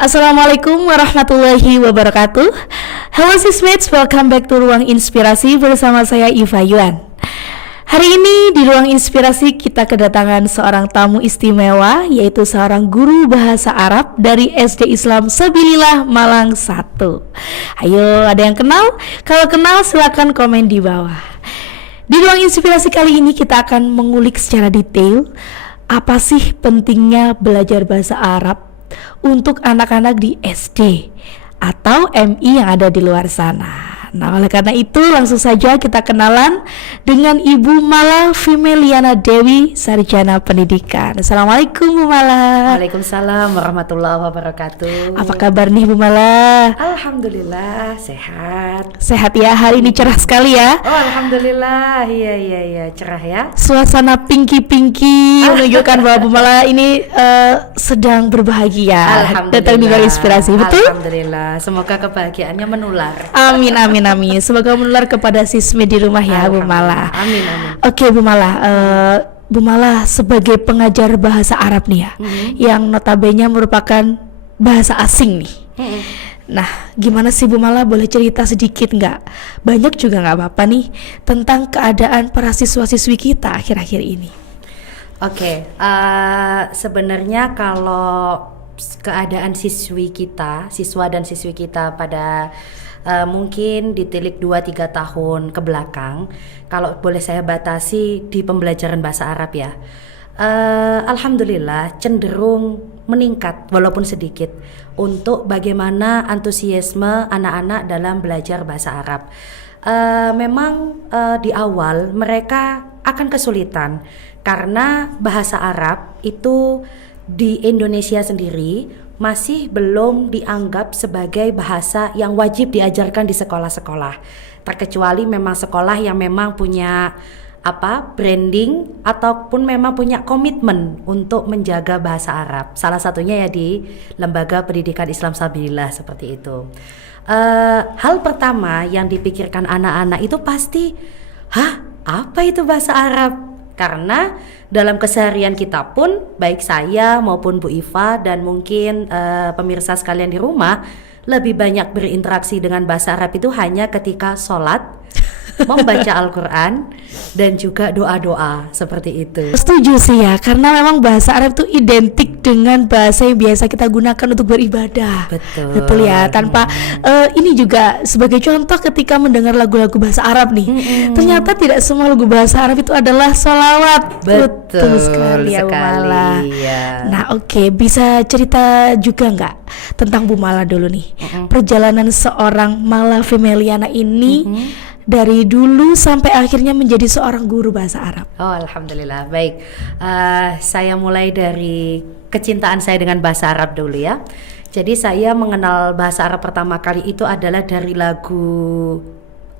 Assalamualaikum warahmatullahi wabarakatuh. Hello sismates, welcome back to Ruang Inspirasi bersama saya Iva Yuan. Hari ini di Ruang Inspirasi kita kedatangan seorang tamu istimewa, yaitu seorang guru bahasa Arab dari SD Islam Sabilillah Malang 1. Ayo, ada yang kenal? Kalau kenal silakan komen di bawah. Di Ruang Inspirasi kali ini kita akan mengulik secara detail apa sih pentingnya belajar bahasa Arab untuk anak-anak di SD atau MI yang ada di luar sana. Nah, oleh karena itu langsung saja kita kenalan dengan Ibu Mala Fimeliana Dewi, Sarjana Pendidikan. Assalamualaikum Bu Mala. Waalaikumsalam warahmatullahi wabarakatuh. Apa kabar nih Bu Mala? Alhamdulillah sehat. Sehat ya, hari ini cerah sekali ya. Oh alhamdulillah, iya cerah ya. Suasana pinky menunjukkan bahwa Bu Mala ini sedang berbahagia. Datang di Ruang Inspirasi, betul? Alhamdulillah, semoga kebahagiaannya menular. Amin. Semoga menular kepada sisme di rumah ya Bu Mala. Amin. Oke Bu Mala, Bu Mala sebagai pengajar bahasa Arab nih ya, yang notabene merupakan bahasa asing nih. Nah, gimana sih Bu Mala, boleh cerita sedikit nggak? Banyak juga nggak apa-apa nih tentang keadaan para siswa-siswi kita akhir-akhir ini. Oke, sebenarnya kalau keadaan siswa dan siswi kita pada mungkin ditilik 2-3 tahun ke belakang, kalau boleh saya batasi di pembelajaran bahasa Arab ya, alhamdulillah cenderung meningkat walaupun sedikit untuk bagaimana antusiasme anak-anak dalam belajar bahasa Arab. Memang di awal mereka akan kesulitan karena bahasa Arab itu di Indonesia sendiri masih belum dianggap sebagai bahasa yang wajib diajarkan di sekolah-sekolah, terkecuali memang sekolah yang memang punya branding ataupun memang punya komitmen untuk menjaga bahasa Arab. Salah satunya ya di Lembaga Pendidikan Islam Sabilillah seperti itu. Hal pertama yang dipikirkan anak-anak itu pasti, apa itu bahasa Arab? Karena dalam keseharian kita pun, baik saya maupun Bu Iva dan mungkin pemirsa sekalian di rumah, lebih banyak berinteraksi dengan bahasa Arab itu hanya ketika sholat, membaca Al-Quran, dan juga doa-doa seperti itu. Setuju sih ya, karena memang bahasa Arab itu identik dengan bahasa yang biasa kita gunakan untuk beribadah. Betul ya, tanpa ini juga sebagai contoh ketika mendengar lagu-lagu bahasa Arab nih, ternyata tidak semua lagu bahasa Arab itu adalah sholawat. Betul sekali ya Bu Mala. Ya. Nah oke, bisa cerita juga nggak tentang Bu Mala dulu nih, perjalanan seorang Mala Fimeliana ini dari dulu sampai akhirnya menjadi seorang guru bahasa Arab. Oh alhamdulillah, baik. Saya mulai dari kecintaan saya dengan bahasa Arab dulu ya. Jadi saya mengenal bahasa Arab pertama kali itu adalah dari lagu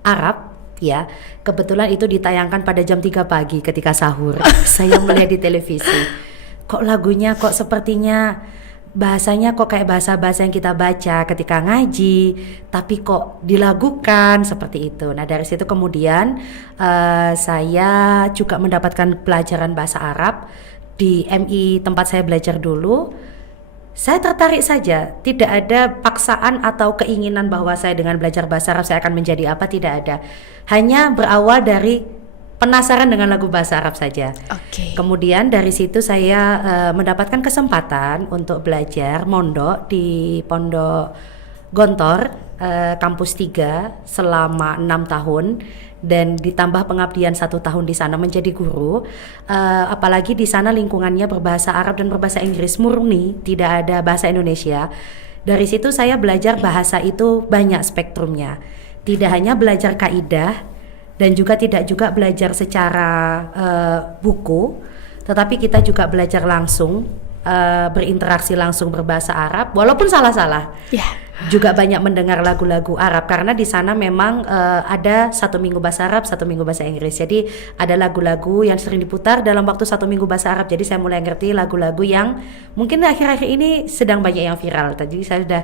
Arab ya. Kebetulan itu ditayangkan pada jam 3 pagi ketika sahur. Saya melihat di televisi. Kok lagunya kok sepertinya bahasanya kok kayak bahasa-bahasa yang kita baca ketika ngaji, tapi kok dilagukan seperti itu. Nah dari situ kemudian saya juga mendapatkan pelajaran bahasa Arab di MI tempat saya belajar dulu. Saya tertarik saja, tidak ada paksaan atau keinginan bahwa saya dengan belajar bahasa Arab saya akan menjadi apa, tidak ada. Hanya berawal dari penasaran dengan lagu bahasa Arab saja. Kemudian dari situ saya mendapatkan kesempatan untuk belajar mondok di Pondok Gontor kampus 3 selama 6 tahun dan ditambah pengabdian 1 tahun di sana menjadi guru. Apalagi di sana lingkungannya berbahasa Arab dan berbahasa Inggris murni, tidak ada bahasa Indonesia. Dari situ saya belajar bahasa itu banyak spektrumnya. Tidak hanya belajar kaidah dan juga tidak juga belajar secara buku, tetapi kita juga belajar langsung, berinteraksi langsung berbahasa Arab, walaupun salah-salah. Juga banyak mendengar lagu-lagu Arab karena di sana memang ada 1 minggu bahasa Arab, 1 minggu bahasa Inggris. Jadi ada lagu-lagu yang sering diputar dalam waktu 1 minggu bahasa Arab. Jadi saya mulai ngerti lagu-lagu yang mungkin akhir-akhir ini sedang banyak yang viral. Jadi saya sudah,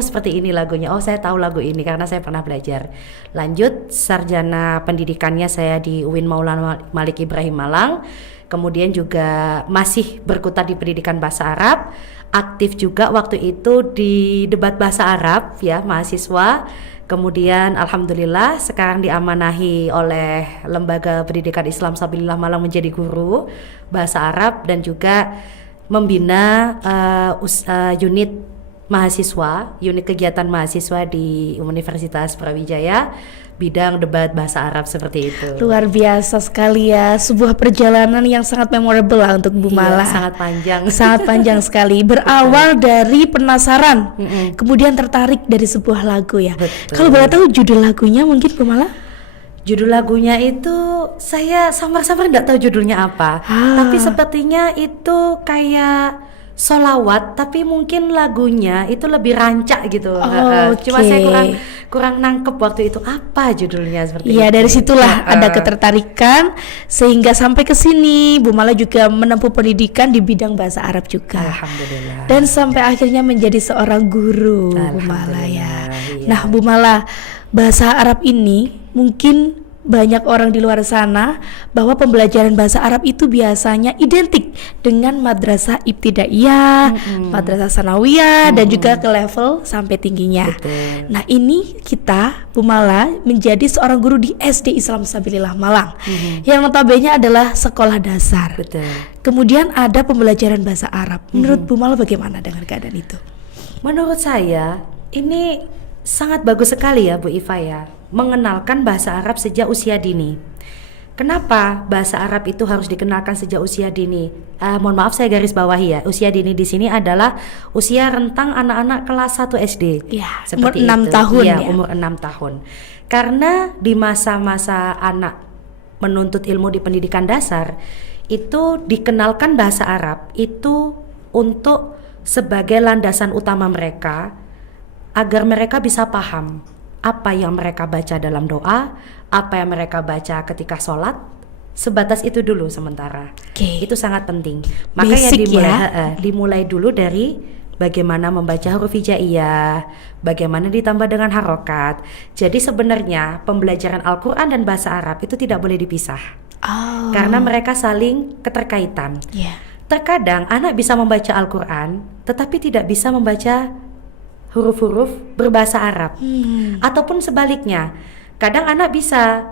seperti ini lagunya. Saya tahu lagu ini karena saya pernah belajar. Lanjut sarjana pendidikannya saya di UIN Maulana Malik Ibrahim Malang. kemudian juga masih berkutat di pendidikan bahasa Arab, aktif juga waktu itu di debat bahasa Arab ya mahasiswa. Kemudian alhamdulillah sekarang diamanahi oleh Lembaga Pendidikan Islam Sabilillah Malang menjadi guru bahasa Arab dan juga membina unit mahasiswa, unit kegiatan mahasiswa di Universitas Brawijaya bidang debat bahasa Arab seperti itu. Luar biasa sekali ya, sebuah perjalanan yang sangat memorable lah untuk Bu Mala. Iya, sangat panjang. Sangat panjang sekali. Berawal dari penasaran, kemudian tertarik dari sebuah lagu ya. Betul. Kalau boleh tahu judul lagunya mungkin Bu Mala? Judul lagunya itu saya samar-samar nggak tahu judulnya apa, tapi sepertinya itu kayak solawat, tapi mungkin lagunya itu lebih rancak gitu. Cuma saya kurang nangkep waktu itu apa judulnya seperti itu. Iya, dari situlah ada ketertarikan sehingga sampai ke sini Bu Mala juga menempuh pendidikan di bidang bahasa Arab juga. Alhamdulillah. Dan sampai akhirnya menjadi seorang guru Bu Mala ya. Iya. Nah, Bu Mala, bahasa Arab ini mungkin banyak orang di luar sana bahwa pembelajaran bahasa Arab itu biasanya identik dengan madrasah ibtidaiyah, madrasah sanawiyah, dan juga ke level sampai tingginya. Betul. Nah, ini kita Bu Mala menjadi seorang guru di SD Islam Sabilillah Malang, yang notabene adalah sekolah dasar. Betul. Kemudian ada pembelajaran bahasa Arab. Menurut Bu Mala bagaimana dengan keadaan itu? Menurut saya ini sangat bagus sekali ya Bu Iva ya, mengenalkan bahasa Arab sejak usia dini. Kenapa bahasa Arab itu harus dikenalkan sejak usia dini? Mohon maaf saya garis bawahi ya, usia dini di sini adalah usia rentang anak-anak kelas 1 SD. Ya, Seperti umur 6 itu. tahun ya, ya. umur 6 tahun. Karena di masa-masa anak menuntut ilmu di pendidikan dasar itu dikenalkan bahasa Arab itu untuk sebagai landasan utama mereka agar mereka bisa paham apa yang mereka baca dalam doa, apa yang mereka baca ketika sholat. Sebatas itu dulu sementara. Itu sangat penting. Makanya Basic dimulai dulu dari bagaimana membaca huruf hijaiyah, bagaimana ditambah dengan harokat. Jadi sebenarnya pembelajaran Al-Quran dan bahasa Arab itu tidak boleh dipisah, karena mereka saling keterkaitan. Terkadang anak bisa membaca Al-Quran tetapi tidak bisa membaca huruf-huruf berbahasa Arab, ataupun sebaliknya. Kadang anak bisa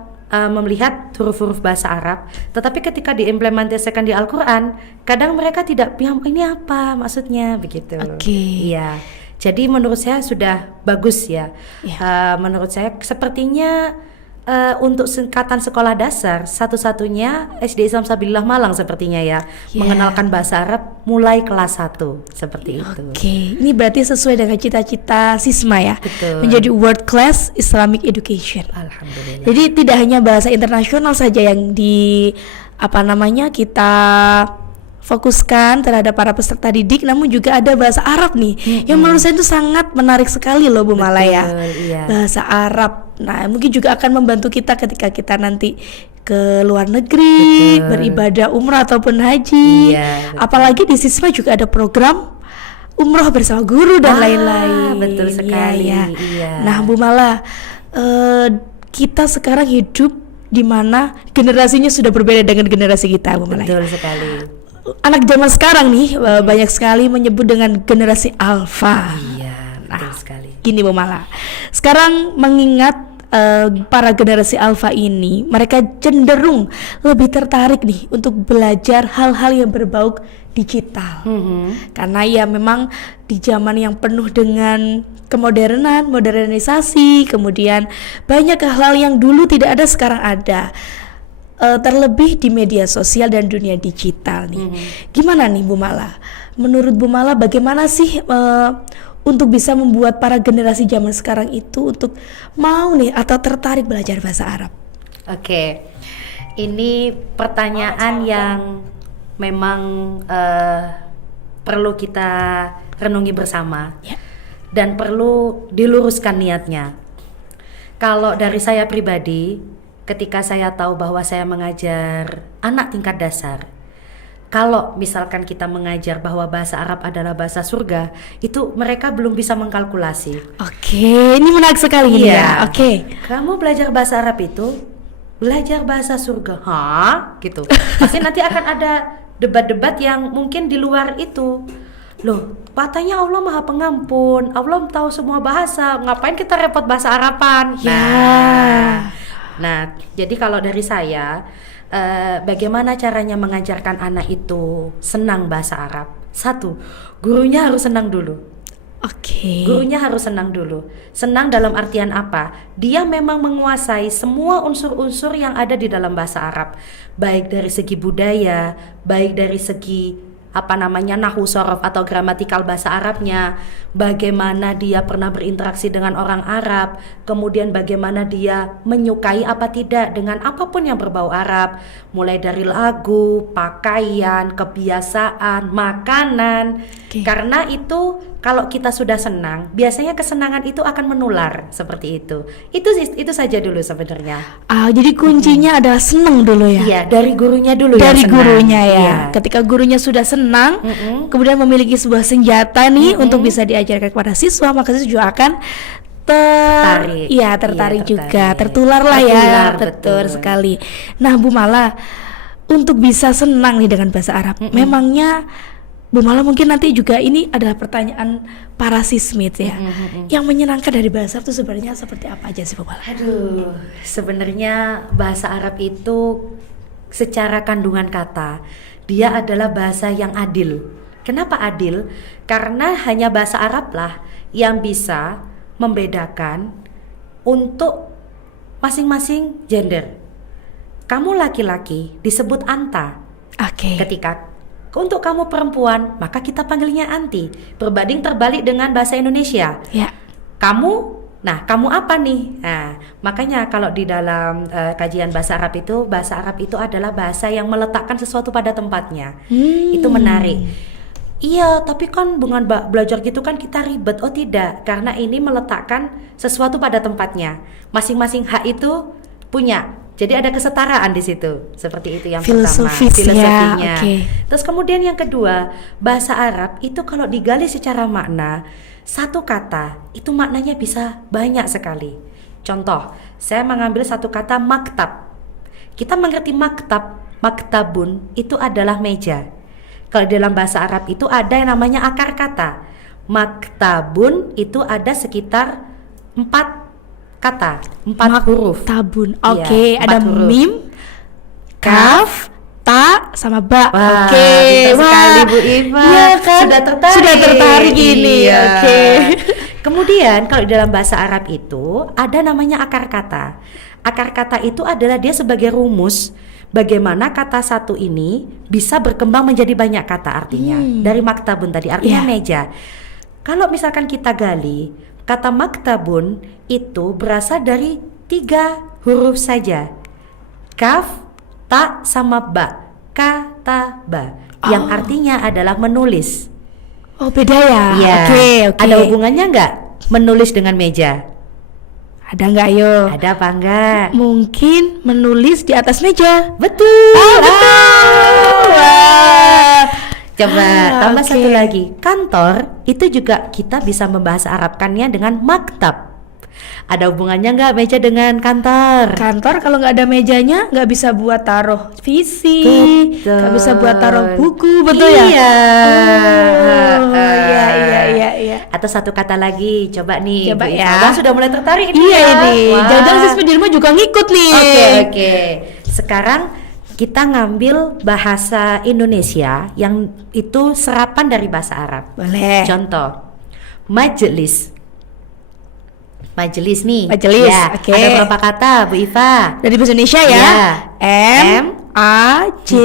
melihat huruf-huruf bahasa Arab, tetapi ketika diimplementasikan di Al-Quran, kadang mereka tidak paham ini apa maksudnya, begitu. Iya. Jadi menurut saya sudah bagus ya. Menurut saya sepertinya untuk singkatan sekolah dasar satu-satunya SD Islam Sabilillah Malang sepertinya ya, mengenalkan bahasa Arab mulai kelas 1 seperti itu. Ini berarti sesuai dengan cita-cita Sisma ya. Betul. Menjadi world class Islamic education. Alhamdulillah. Jadi tidak hanya bahasa internasional saja yang kita fokuskan terhadap para peserta didik, namun juga ada bahasa Arab nih, yang menurut saya itu sangat menarik sekali loh Bu Mala ya. Bahasa Arab. Nah, mungkin juga akan membantu kita ketika kita nanti ke luar negeri, beribadah umrah ataupun haji. Apalagi di Sisma juga ada program umroh bersama guru dan lain-lain. Betul sekali. Nah, Bu Mala, kita sekarang hidup di mana generasinya sudah berbeda dengan generasi kita, Bu Mala. Betul sekali. Anak zaman sekarang nih banyak sekali menyebut dengan generasi alfa. Betul sekali. Gini Bu Mala, sekarang mengingat para generasi alfa ini, mereka cenderung lebih tertarik nih untuk belajar hal-hal yang berbau digital. Karena ya memang di zaman yang penuh dengan kemodernan, modernisasi, kemudian banyak hal-hal yang dulu tidak ada sekarang ada. Terlebih di media sosial dan dunia digital nih. Gimana nih Bu Mala? Menurut Bu Mala bagaimana sih untuk bisa membuat para generasi zaman sekarang itu untuk mau nih atau tertarik belajar bahasa Arab? Ini pertanyaan yang memang perlu kita renungi bersama dan perlu diluruskan niatnya. Kalau dari saya pribadi, ketika saya tahu bahwa saya mengajar anak tingkat dasar, kalau misalkan kita mengajar bahwa bahasa Arab adalah bahasa surga, itu mereka belum bisa mengkalkulasi. Ini menarik sekali ya. Kamu belajar bahasa Arab itu belajar bahasa surga, hah? Gitu. Pasti nanti akan ada debat-debat yang mungkin di luar itu. Loh, katanya Allah Maha Pengampun, Allah tahu semua bahasa, ngapain kita repot bahasa Arapan? Nah, jadi kalau dari saya, bagaimana caranya mengajarkan anak itu senang bahasa Arab? Satu, gurunya harus senang dulu. Oke. Gurunya harus senang dulu. Senang dalam artian apa? Dia memang menguasai semua unsur-unsur yang ada di dalam bahasa Arab, baik dari segi budaya, baik dari segi nahwu sorof atau gramatikal bahasa Arabnya, bagaimana dia pernah berinteraksi dengan orang Arab, kemudian bagaimana dia menyukai apa tidak dengan apapun yang berbau Arab, mulai dari lagu, pakaian, kebiasaan, makanan. Karena itu kalau kita sudah senang, biasanya kesenangan itu akan menular seperti itu. Itu saja dulu sebenarnya. Jadi kuncinya adalah senang dulu ya. Iya, dari gurunya dulu. Dari yang gurunya ya. Iya. Ketika gurunya sudah senang, kemudian memiliki sebuah senjata nih untuk bisa diajarkan kepada siswa, maka siswa juga akan tertarik juga, tertular lah ya. Betul sekali. Nah, Bu Mala, untuk bisa senang nih dengan bahasa Arab, memangnya Bu Mala mungkin nanti juga ini adalah pertanyaan para sismit ya. Yang menyenangkan dari bahasa Arab itu sebenarnya seperti apa aja sih Bu Mala? Aduh, sebenarnya bahasa Arab itu secara kandungan kata, dia adalah bahasa yang adil. Kenapa adil? Karena hanya bahasa Arab lah yang bisa membedakan untuk masing-masing gender. Kamu laki-laki disebut anta. Ketika untuk kamu perempuan, maka kita panggilnya anti. Berbanding terbalik dengan bahasa Indonesia. Ya. Kamu apa nih? Nah, makanya kalau di dalam kajian bahasa Arab itu adalah bahasa yang meletakkan sesuatu pada tempatnya. Itu menarik. Iya, tapi kan dengan belajar gitu kan kita ribet. Oh tidak, karena ini meletakkan sesuatu pada tempatnya. Masing-masing hak itu punya. Jadi ada kesetaraan di situ. Seperti itu yang pertama, filosofinya. Terus kemudian yang kedua, bahasa Arab itu kalau digali secara makna, satu kata itu maknanya bisa banyak sekali. Contoh, saya mengambil satu kata maktab. Kita mengerti maktabun itu adalah meja. Kalau dalam bahasa Arab itu ada yang namanya akar kata. Maktabun itu ada sekitar 4 kata, 4 huruf. Maktabun. Ada huruf. Mim, kaf, ta sama ba. Sekali Bu Iva. Iya kan? Sudah tertarik ini. Kemudian kalau di dalam bahasa Arab itu ada namanya akar kata. Akar kata itu adalah dia sebagai rumus bagaimana kata satu ini bisa berkembang menjadi banyak kata artinya. Dari maktabun tadi artinya meja. Kalau misalkan kita gali, kata maktabun itu berasal dari 3 huruf saja. Kaf, ta sama ba. Kata ba. Yang artinya adalah menulis. Oh, beda ya? Iya. Ada hubungannya nggak menulis dengan meja? Ada nggak ayo? Ada apa enggak? Mungkin menulis di atas meja. Betul. Betul. Coba tambah satu lagi. Kantor itu juga kita bisa membahasa Arabkannya dengan maktab. Ada hubungannya nggak meja dengan kantor? Kantor kalau nggak ada mejanya nggak bisa buat taruh visi, nggak bisa buat taruh buku, betul ya? Iya. Iya. Atau satu kata lagi, coba nih. Coba Bu ya. Abang sudah mulai tertarik ini. Iya ya? ini. Jangan-jangan siswa di rumah juga ngikut nih. Oke. Sekarang kita ngambil bahasa Indonesia yang itu serapan dari bahasa Arab. Boleh. Contoh, majelis nih. Majelis. Ya, ada berapa kata, Bu Iva? Dari bahasa Indonesia ya. M-A-J-L-I-S.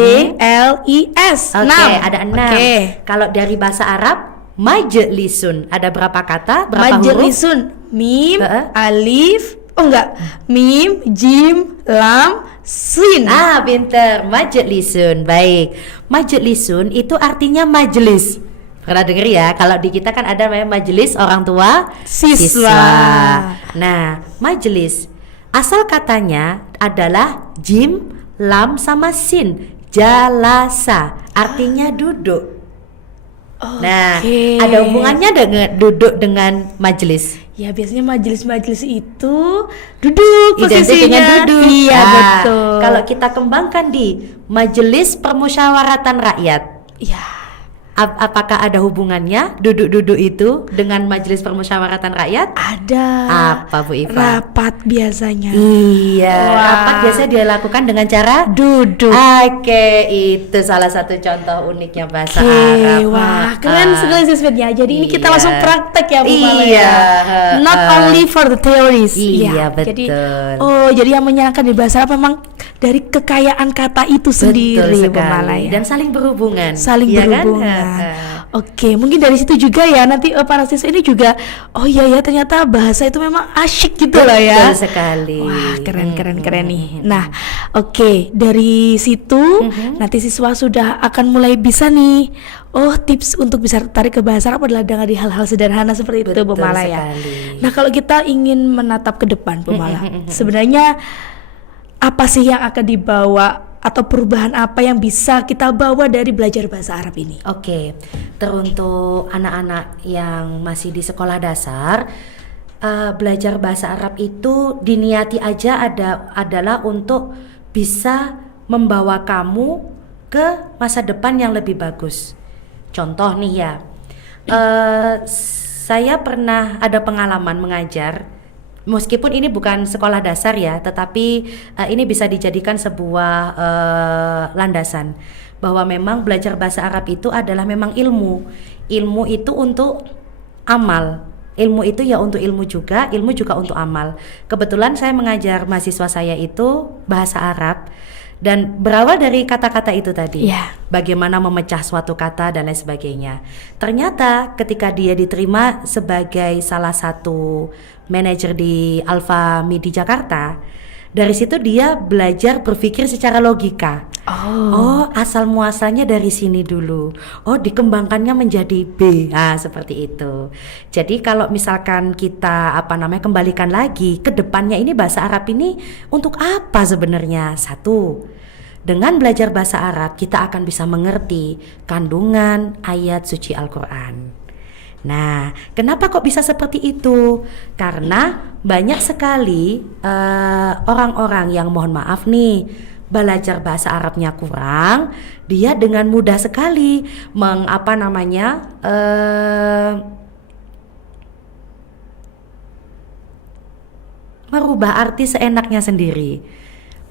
Ada 6. Kalau dari bahasa Arab, majelisun. Ada berapa kata? Berapa majelisun. Mim, alif, mim, jim, lam, sin. Pinter. Majelisun. Baik. Majelisun itu artinya majelis. Pernah denger ya, kalau di kita kan ada namanya majelis orang tua siswa. Nah, majelis asal katanya adalah jim, lam sama sin. Jalasa artinya duduk. Nah, ada hubungannya dengan duduk dengan majelis? Ya biasanya majelis-majelis itu duduk Identik posisinya. dengan duduk. Iya Nah, betul. Kalau kita kembangkan di Majelis Permusyawaratan Rakyat, Ya apakah ada hubungannya duduk-duduk itu dengan Majelis Permusyawaratan Rakyat? ada. Apa Bu Iva? Rapat biasanya. Iya, Wah. rapat biasanya dilakukan dengan cara Duduk. Oke, itu salah satu contoh uniknya bahasa Arab. Wah, keren sekali sih Sweetnya. Jadi ini kita Iya. langsung praktek ya Bu Mala Iya, ya. Not only for the theories. Iya, Jadi, betul. jadi yang menyenangkan di bahasa Arab memang dari kekayaan kata itu sendiri Bu Mala ya. Dan saling berhubungan. Saling Iya kan? berhubungan. Oke, mungkin dari situ juga ya nanti para siswa ini juga oh iya ya ternyata bahasa itu memang asyik gitu loh ya. Betul sekali. Wah, keren nih. Nah, oke, dari situ nanti siswa sudah akan mulai bisa nih. Oh, tips untuk bisa tertarik ke bahasa Arab adalah dengan di hal-hal sederhana seperti itu Bu Betul Mala ya. sekali. Nah, kalau kita ingin menatap ke depan Bu Mala, sebenarnya apa sih yang akan dibawa atau perubahan apa yang bisa kita bawa dari belajar bahasa Arab ini? Oke, teruntuk anak-anak yang masih di sekolah dasar, belajar bahasa Arab itu diniati aja adalah untuk bisa membawa kamu ke masa depan yang lebih bagus. Contoh nih ya, saya pernah ada pengalaman mengajar. Meskipun ini bukan sekolah dasar ya, tetapi ini bisa dijadikan sebuah landasan bahwa memang belajar bahasa Arab itu adalah memang ilmu. Ilmu itu untuk amal. Ilmu itu ya untuk ilmu juga untuk amal. Kebetulan saya mengajar mahasiswa saya itu bahasa Arab dan berawal dari kata-kata itu tadi. Yeah. Bagaimana memecah suatu kata dan lain sebagainya. Ternyata ketika dia diterima sebagai salah satu manajer di Alfa Midi Jakarta, dari situ dia belajar berpikir secara logika. Oh, asal muasalnya dari sini dulu. Oh, dikembangkannya menjadi B. Nah, seperti itu. Jadi kalau misalkan kita kembalikan lagi ke depannya ini bahasa Arab ini untuk apa sebenarnya? Satu, dengan belajar bahasa Arab kita akan bisa mengerti kandungan ayat suci Al-Qur'an. Nah, kenapa kok bisa seperti itu? Karena banyak sekali orang-orang yang mohon maaf nih belajar bahasa Arabnya kurang, dia dengan mudah sekali merubah arti seenaknya sendiri.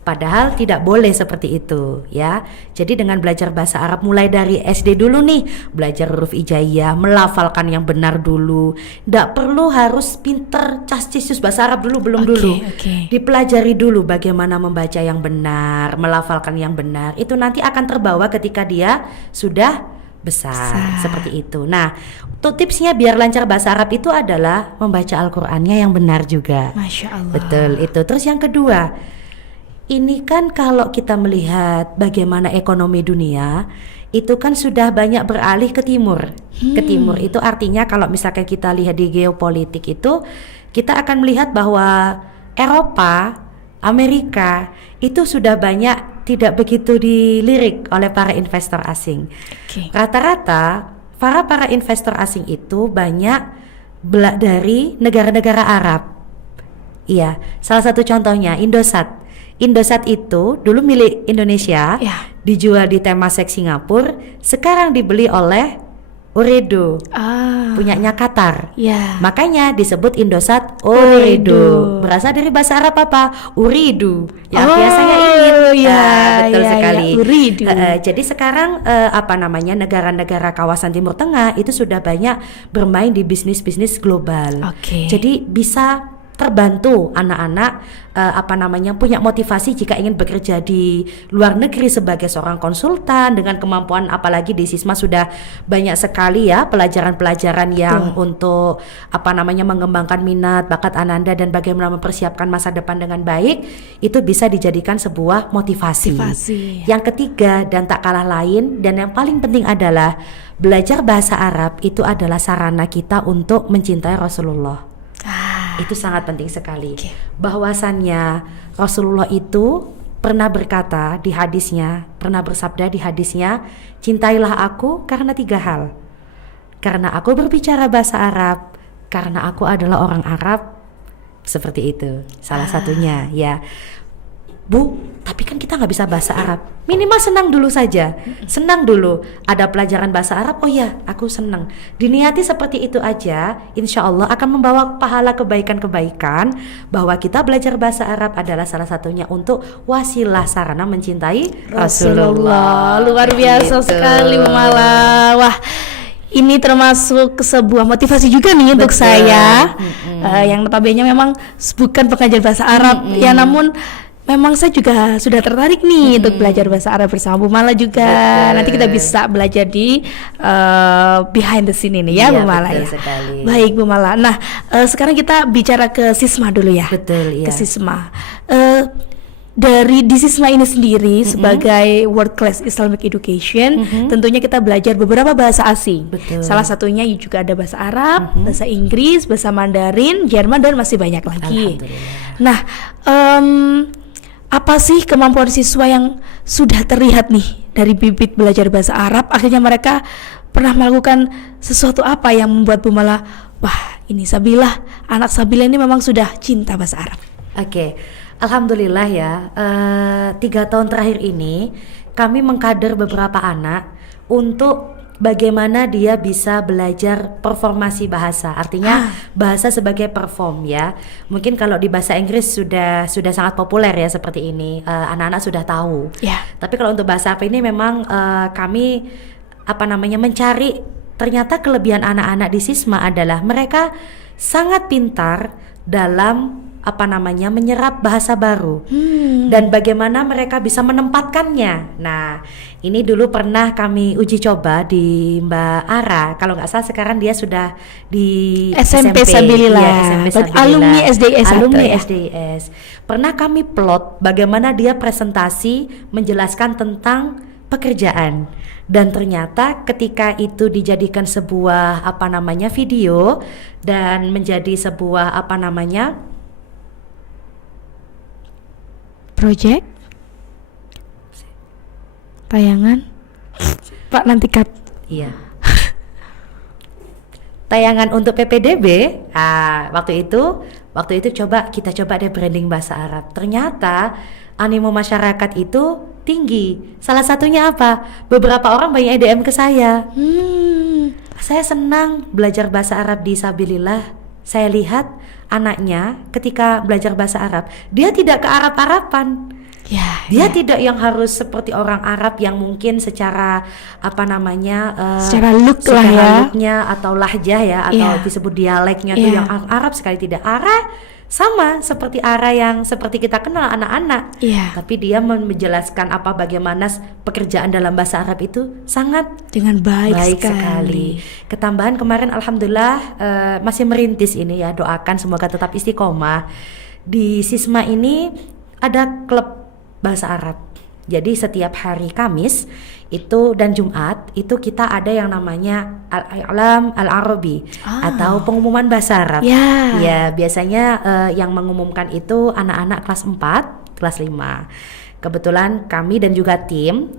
Padahal tidak boleh seperti itu ya. Jadi dengan belajar bahasa Arab mulai dari SD dulu nih, belajar huruf hijaiyah, melafalkan yang benar dulu. Nggak perlu harus pinter casisius bahasa Arab dulu, belum dulu. Dipelajari dulu bagaimana membaca yang benar, melafalkan yang benar. Itu nanti akan terbawa ketika dia sudah besar. Seperti itu. Nah, untuk tipsnya biar lancar bahasa Arab itu adalah membaca Al-Qur'annya yang benar juga. Masya Allah. Betul itu. Terus yang kedua, ini kan kalau kita melihat bagaimana ekonomi dunia, itu kan sudah banyak beralih ke timur. Ke timur itu artinya kalau misalkan kita lihat di geopolitik itu, kita akan melihat bahwa Eropa, Amerika itu sudah banyak tidak begitu dilirik oleh para investor asing. Rata-rata para investor asing itu banyak dari negara-negara Arab. Iya, salah satu contohnya Indosat. Indosat itu dulu milik Indonesia, dijual di Temasek Singapura, sekarang dibeli oleh Ooredoo, punyanya Qatar. Makanya disebut Indosat Ooredoo. Berasal dari bahasa Arab apa? Uridu, yang biasanya ingin. Betul sekali. Jadi sekarang negara-negara kawasan Timur Tengah itu sudah banyak bermain di bisnis-bisnis global. Jadi bisa terbantu anak-anak punya motivasi jika ingin bekerja di luar negeri sebagai seorang konsultan dengan kemampuan, apalagi di Sisma sudah banyak sekali ya pelajaran-pelajaran yang untuk mengembangkan minat bakat Ananda dan bagaimana mempersiapkan masa depan dengan baik, itu bisa dijadikan sebuah motivasi. Yang ketiga dan tak kalah lain dan yang paling penting adalah belajar bahasa Arab itu adalah sarana kita untuk mencintai Rasulullah. Itu sangat penting sekali. Bahwasannya Rasulullah itu pernah berkata di hadisnya, pernah bersabda di hadisnya, cintailah aku karena 3 hal. Karena aku berbicara bahasa Arab, karena aku adalah orang Arab, seperti itu salah satunya ya. Bu, tapi kan kita nggak bisa bahasa Arab. Minimal senang dulu saja. Senang dulu. Ada pelajaran bahasa Arab. Oh ya, aku senang. Diniati seperti itu aja. Insya Allah akan membawa pahala kebaikan-kebaikan. Bahwa kita belajar bahasa Arab adalah salah satunya untuk wasilah sarana mencintai Rasulullah. Luar biasa Gitu. sekali Bu Mala. Wah, ini termasuk sebuah motivasi juga nih untuk Betul. saya, yang notabene memang bukan pengajar bahasa Arab, ya namun memang saya juga sudah tertarik nih untuk belajar bahasa Arab bersama Bu Mala juga. Betul. Nanti kita bisa belajar di behind the scene ini ya, Iya, Bu Mala betul ya. sekali. Baik Bu Mala. Nah, sekarang kita bicara ke Sisma dulu ya. Betul, Ke iya. Sisma. Dari di Sisma ini sendiri sebagai World Class Islamic Education, tentunya kita belajar beberapa bahasa asing. Betul. Salah satunya juga ada bahasa Arab, bahasa Inggris, bahasa Mandarin, Jerman, dan masih banyak lagi. Alhamdulillah. Nah, apa sih kemampuan siswa yang sudah terlihat nih dari bibit belajar bahasa Arab? Akhirnya mereka pernah melakukan sesuatu apa yang membuat Bu Mala, wah ini Sabilah, anak Sabilah ini memang sudah cinta bahasa Arab. Oke, alhamdulillah ya. 3 tahun terakhir ini kami mengkader beberapa anak untuk bagaimana dia bisa belajar performasi bahasa. Artinya bahasa sebagai perform ya. Mungkin kalau di bahasa Inggris sudah sangat populer ya seperti ini. Anak-anak sudah tahu. Ya. Tapi kalau untuk bahasa Arab ini memang kami mencari, ternyata kelebihan anak-anak di Sisma adalah mereka sangat pintar dalam menyerap bahasa baru dan bagaimana mereka bisa menempatkannya. Nah, ini dulu pernah kami uji coba di Mbak Ara. Kalau nggak salah sekarang dia sudah di SMP SMP. Sabilillah. Iya, SMP Sabilillah. Alumni SDIS Alumni ya? SDIS. Pernah kami plot bagaimana dia presentasi menjelaskan tentang pekerjaan. Dan ternyata ketika itu dijadikan sebuah video dan menjadi sebuah Project tayangan Pak nanti cut. Iya. Tayangan untuk PPDB. Waktu itu kita coba deh branding bahasa Arab. Ternyata animo masyarakat itu tinggi. Salah satunya apa? Beberapa orang banyak DM ke saya. Saya senang belajar bahasa Arab di Sabilillah. Saya lihat anaknya ketika belajar bahasa Arab, dia tidak ke Arab-Araban. Ya, Dia tidak yang harus seperti orang Arab yang mungkin secara secara look lah ya. looknya atau lahjah ya, atau Iya. disebut dialeknya tuh Iya. yang Arab sekali tidak. Sama seperti Ara yang seperti kita kenal anak-anak. Iya. Tapi dia menjelaskan bagaimana pekerjaan dalam bahasa Arab itu sangat Dengan baik, sekali. Ketambahan kemarin alhamdulillah masih merintis ini ya, doakan semoga tetap istiqomah. Di Sisma ini ada klub bahasa Arab. Jadi setiap hari Kamis itu dan Jumat itu kita ada yang namanya Al-I'lam Al-Arabi atau pengumuman bahasa Arab. Ya. Ya, biasanya yang mengumumkan itu anak-anak kelas 4, kelas 5. Kebetulan kami dan juga tim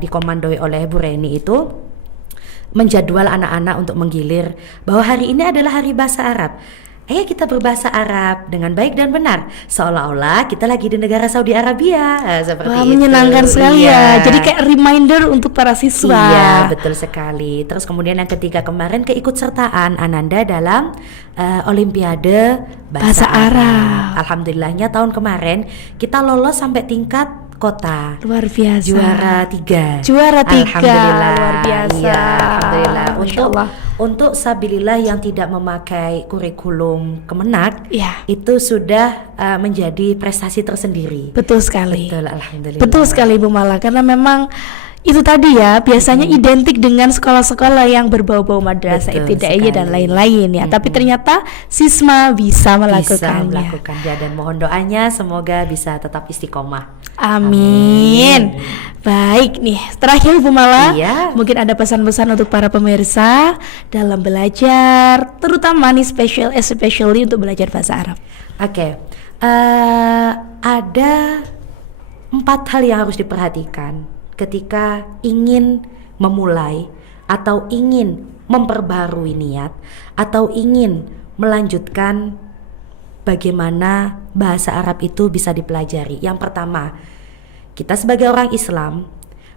dikomandoi oleh Bu Reni itu menjadwal anak-anak untuk menggilir bahwa hari ini adalah hari bahasa Arab. Ayo kita berbahasa Arab dengan baik dan benar, seolah-olah kita lagi di negara Saudi Arabia. Seperti Wah, itu. menyenangkan sekali Iya. ya. Jadi kayak reminder untuk para siswa. Iya, betul sekali. Terus kemudian yang ketiga kemarin keikutsertaan Ananda dalam Olimpiade Bahasa Arab. Alhamdulillahnya tahun kemarin kita lolos sampai tingkat kota. Luar biasa. Juara 3. Juara 3. Alhamdulillah. Luar biasa. Iya, alhamdulillah. Masya Allah. Untuk Sabilillah yang tidak memakai kurikulum Kemenak, Iya. itu sudah menjadi prestasi tersendiri. Betul sekali. Betul, alhamdulillah. Betul sekali Bu Mala, karena memang itu tadi ya biasanya identik dengan sekolah-sekolah yang berbau-bau madrasah Betul ibtidaiyah dan sekali. lain-lain ya. Tapi ternyata Sisma bisa Bisa melakukannya. melakukan ya, dan mohon doanya semoga bisa tetap istiqomah. Amin. Baik nih, terakhir Bu Mala, Iya. mungkin ada pesan-pesan untuk para pemirsa dalam belajar, terutama nih especially untuk belajar bahasa Arab. Oke, ada 4 hal yang harus diperhatikan ketika ingin memulai atau ingin memperbarui niat atau ingin melanjutkan bagaimana bahasa Arab itu bisa dipelajari. Yang pertama, kita sebagai orang Islam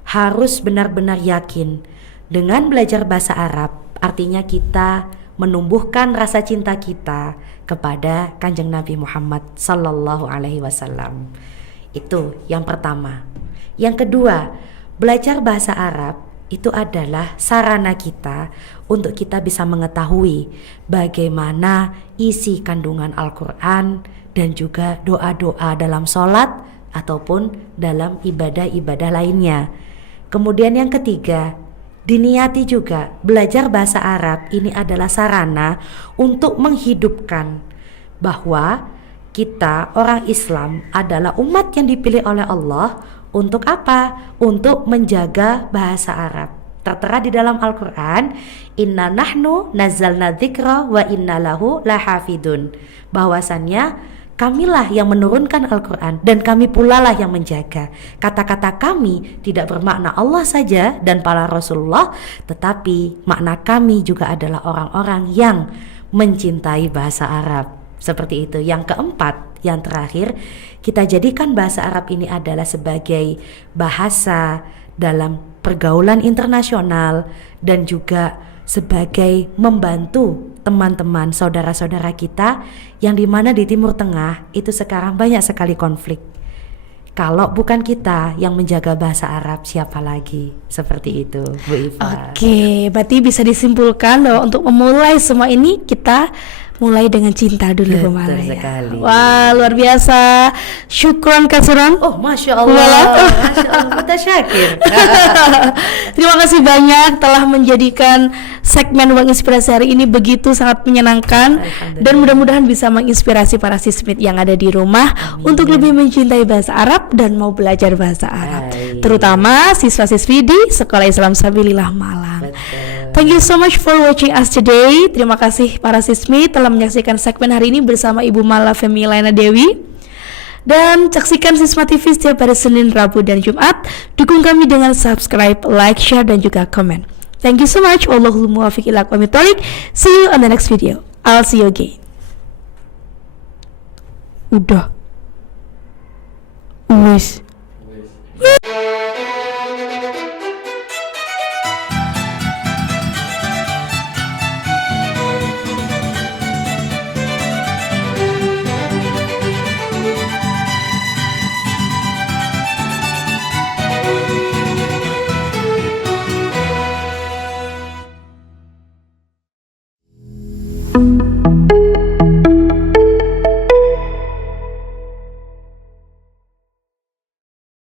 harus benar-benar yakin dengan belajar bahasa Arab, artinya kita menumbuhkan rasa cinta kita kepada Kanjeng Nabi Muhammad sallallahu alaihi wasallam. Itu yang pertama. Yang kedua, belajar bahasa Arab itu adalah sarana kita untuk kita bisa mengetahui bagaimana isi kandungan Al-Quran dan juga doa-doa dalam sholat ataupun dalam ibadah-ibadah lainnya. Kemudian yang ketiga, diniati juga belajar bahasa Arab ini adalah sarana untuk menghidupkan bahwa kita orang Islam adalah umat yang dipilih oleh Allah. Untuk apa? Untuk menjaga bahasa Arab. Tertera di dalam Al-Quran, inna nahnu nazzalna dzikra wa inna lahu lahafidun. Bahwasannya kamilah yang menurunkan Al-Quran dan kami pula lah yang menjaga. Kata-kata kami tidak bermakna Allah saja dan para Rasulullah, tetapi makna kami juga adalah orang-orang yang mencintai bahasa Arab. Seperti itu. Yang keempat, yang terakhir, kita jadikan bahasa Arab ini adalah sebagai bahasa dalam pergaulan internasional dan juga sebagai membantu teman-teman saudara-saudara kita yang dimana di Timur Tengah itu sekarang banyak sekali konflik. Kalau bukan kita yang menjaga bahasa Arab, siapa lagi? Seperti itu, Bu Iva. Oke, berarti bisa disimpulkan bahwa untuk memulai semua ini kita mulai dengan cinta dulu, Bu Mala. Betul sekali. Wah, luar biasa. Syukron kasiran. Oh, Masya Allah. Masya Allah, kita syakir. Terima kasih banyak telah menjadikan segmen Ruang Inspirasi hari ini begitu sangat menyenangkan dan mudah-mudahan bisa menginspirasi para sismit yang ada di rumah untuk lebih mencintai bahasa Arab dan mau belajar bahasa Arab. Terutama siswa-siswi di Sekolah Islam Sabilillah Malang. Thank you so much for watching us today. Terima kasih para sismi telah menyaksikan segmen hari ini bersama Ibu Mala Femilaina Dewi. Dan saksikan Sisma TV setiap hari Senin, Rabu, dan Jumat. Dukung kami dengan subscribe, like, share, dan juga komen. Thank you so much. Wallahul muwaffiq ila aqwamit thoriq. See you on the next video. I'll see you again. Udah. Wis.